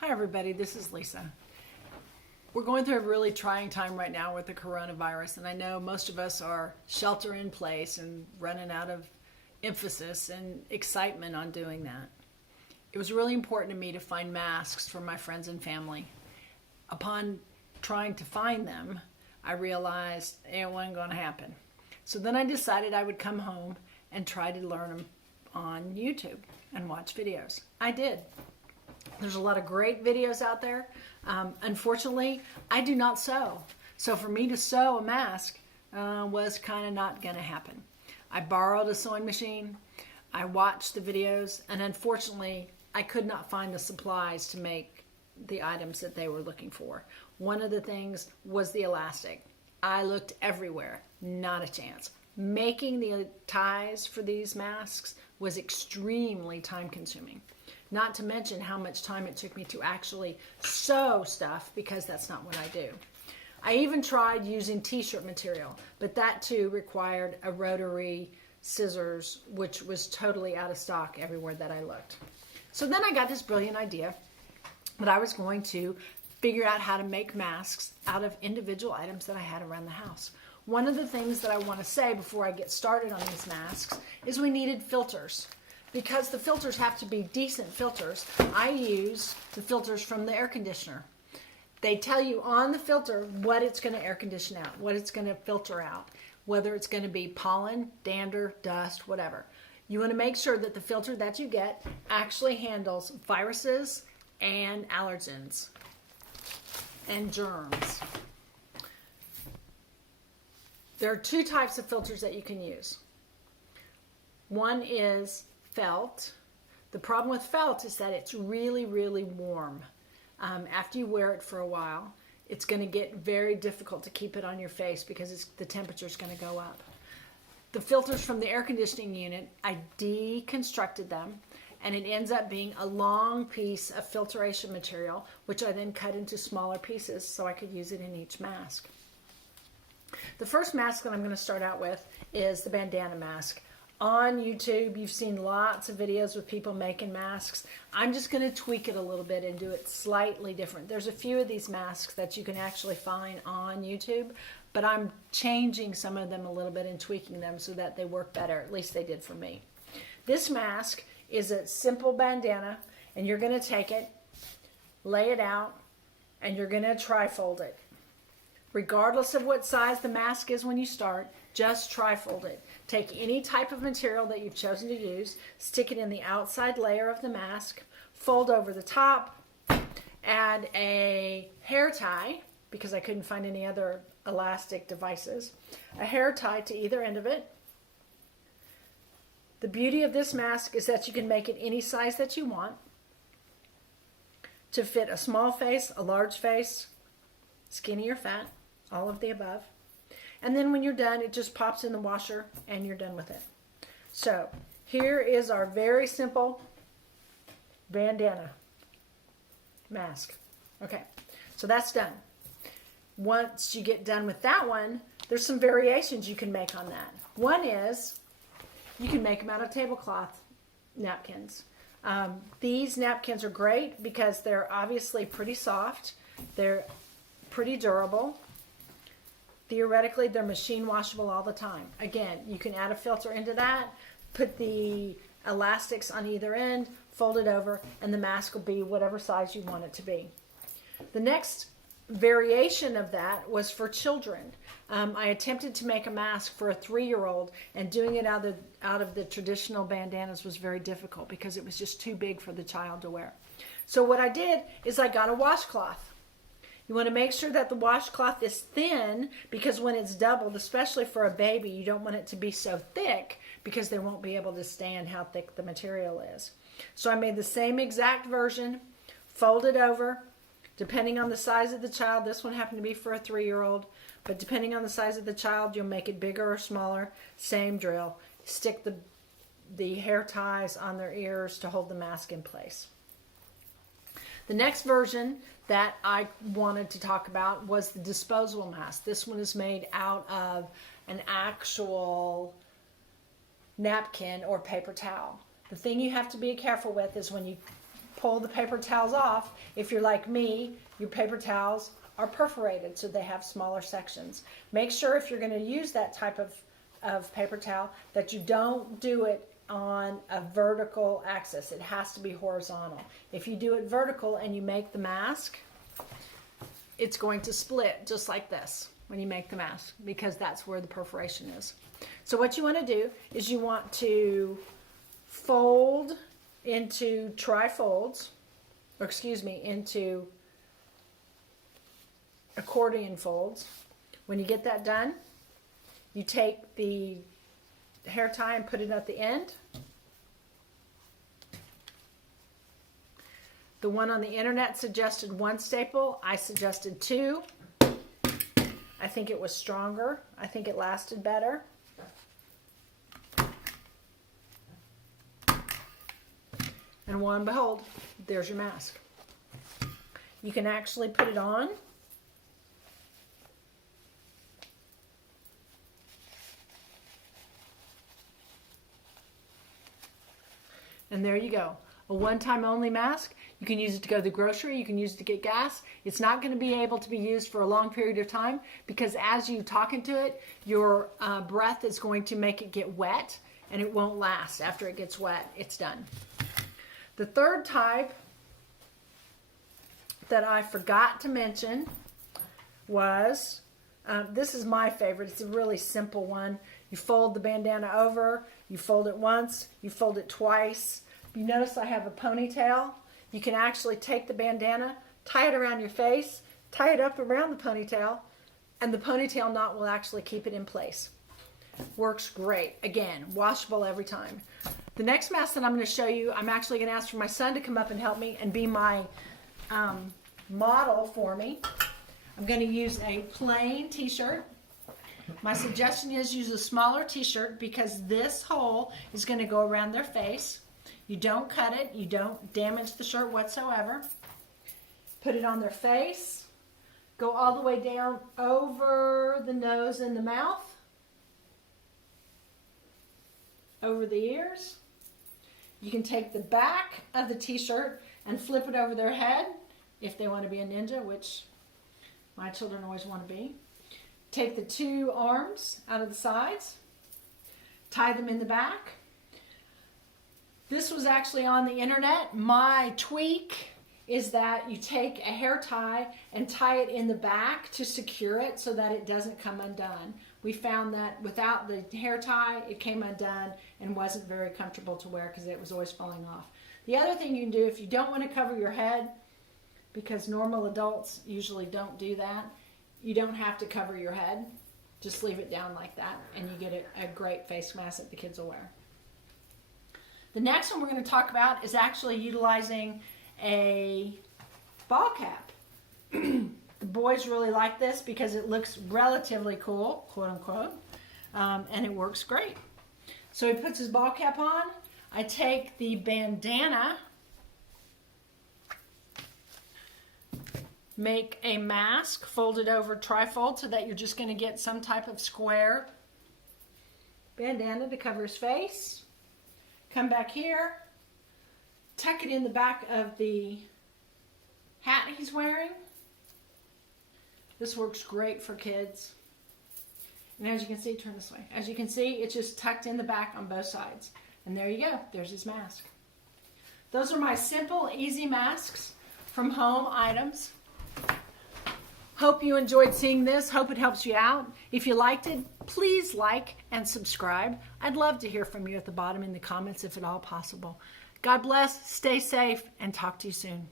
Hi everybody, this is Lisa. We're going through a really trying time right now with the coronavirus, and I know most of us are shelter in place and running out of emphasis and excitement on doing that. It was really important to me to find masks for my friends and family. Upon trying to find them, I realized it wasn't going to happen. So then I decided I would come home and try to learn them on YouTube and watch videos. I did. There's a lot of great videos out there. Unfortunately, I do not sew. So for me to sew a mask was kind of not going to happen. I borrowed a sewing machine. I watched the videos, and unfortunately, I could not find the supplies to make the items that they were looking for. One of the things was the elastic. I looked everywhere, not a chance. Making the ties for these masks was extremely time consuming. Not to mention how much time it took me to actually sew stuff, because that's not what I do. I even tried using t-shirt material, but that too required a rotary scissors, which was totally out of stock everywhere that I looked. So then I got this brilliant idea that I was going to figure out how to make masks out of individual items that I had around the house. One of the things that I want to say before I get started on these masks is we needed filters. Because the filters have to be decent filters, I use the filters from the air conditioner. They tell you on the filter what it's going to air condition out, what it's going to filter out, whether it's going to be pollen, dander, dust, whatever. You want to make sure that the filter that you get actually handles viruses and allergens and germs. There are two types of filters that you can use. One is felt. The problem with felt is that it's really, really warm. After you wear it for a while, it's going to get very difficult to keep it on your face because the temperature is going to go up. The filters from the air conditioning unit, I deconstructed them, and it ends up being a long piece of filtration material, which I then cut into smaller pieces so I could use it in each mask. The first mask that I'm going to start out with is the bandana mask. On YouTube, you've seen lots of videos with people making masks. I'm just going to tweak it a little bit and do it slightly different. There's a few of these masks that you can actually find on YouTube, but I'm changing some of them a little bit and tweaking them so that they work better. At least they did for me. This mask is a simple bandana, and you're going to take it, lay it out, and you're going to trifold it. Regardless of what size the mask is when you start, just trifold it. Take any type of material that you've chosen to use, stick it in the outside layer of the mask, fold over the top, add a hair tie, because I couldn't find any other elastic devices, a hair tie to either end of it. The beauty of this mask is that you can make it any size that you want to fit a small face, a large face, skinny or fat, all of the above. And then when you're done, it just pops in the washer and you're done with it. So here is our very simple bandana mask. Okay, so that's done. Once you get done with that one, there's some variations you can make on that. One is you can make them out of tablecloth napkins. These napkins are great because they're obviously pretty soft. They're pretty durable. Theoretically, they're machine washable all the time. Again, you can add a filter into that, put the elastics on either end, fold it over, and the mask will be whatever size you want it to be. The next variation of that was for children. I attempted to make a mask for a 3-year-old, and doing it out of the traditional bandanas was very difficult because it was just too big for the child to wear. So what I did is I got a washcloth. You want to make sure that the washcloth is thin, because when it's doubled, especially for a baby, you don't want it to be so thick because they won't be able to stand how thick the material is. So I made the same exact version, folded over, depending on the size of the child. This one happened to be for a 3-year-old, but depending on the size of the child, you'll make it bigger or smaller. Same drill. Stick the hair ties on their ears to hold the mask in place. The next version that I wanted to talk about was the disposable mask. This one is made out of an actual napkin or paper towel. The thing you have to be careful with is when you pull the paper towels off, if you're like me, your paper towels are perforated, so they have smaller sections. Make sure if you're going to use that type of paper towel that you don't do it on a vertical axis. It has to be horizontal. If you do it vertical and you make the mask, it's going to split just like this when you make the mask, because that's where the perforation is. So what you want to do is you want to fold into trifolds, or excuse me, into accordion folds. When you get that done, you take the hair tie and put it at the end. The one on the internet suggested 1 staple. I suggested 2. I think it was stronger. I think it lasted better. And lo and behold, there's your mask. You can actually put it on. And there you go. A one-time only mask. You can use it to go to the grocery. You can use it to get gas. It's not going to be able to be used for a long period of time because as you talk into it, your breath is going to make it get wet and it won't last. After it gets wet, it's done. The third type that I forgot to mention was, this is my favorite. It's a really simple one. You fold the bandana over, you fold it once, you fold it twice. You notice I have a ponytail. You can actually take the bandana, tie it around your face, tie it up around the ponytail, and the ponytail knot will actually keep it in place. Works great. Again, washable every time. The next mask that I'm going to show you, I'm actually going to ask for my son to come up and help me and be my model for me. I'm going to use a plain t-shirt. My suggestion is use a smaller t-shirt because this hole is going to go around their face. You don't cut it. You don't damage the shirt whatsoever. Put it on their face. Go all the way down over the nose and the mouth. Over the ears. You can take the back of the t-shirt and flip it over their head if they want to be a ninja, which my children always want to be. Take the 2 arms out of the sides. Tie them in the back. This was actually on the internet. My tweak is that you take a hair tie and tie it in the back to secure it so that it doesn't come undone. We found that without the hair tie, it came undone and wasn't very comfortable to wear because it was always falling off. The other thing you can do if you don't want to cover your head, because normal adults usually don't do that, you don't have to cover your head. Just leave it down like that and you get a great face mask that the kids will wear. The next one we're going to talk about is actually utilizing a ball cap. The boys really like this because it looks relatively cool, quote unquote, and it works great. So he puts his ball cap on. I take the bandana, make a mask, fold it over trifold so that you're just going to get some type of square bandana to cover his face. Come back here, tuck it in the back of the hat he's wearing. This works great for kids. And as you can see, turn this way. As you can see, it's just tucked in the back on both sides. And there you go. There's his mask. Those are my simple, easy masks from Home Items. Hope you enjoyed seeing this. Hope it helps you out. If you liked it, please like and subscribe. I'd love to hear from you at the bottom in the comments if at all possible. God bless, stay safe, and talk to you soon.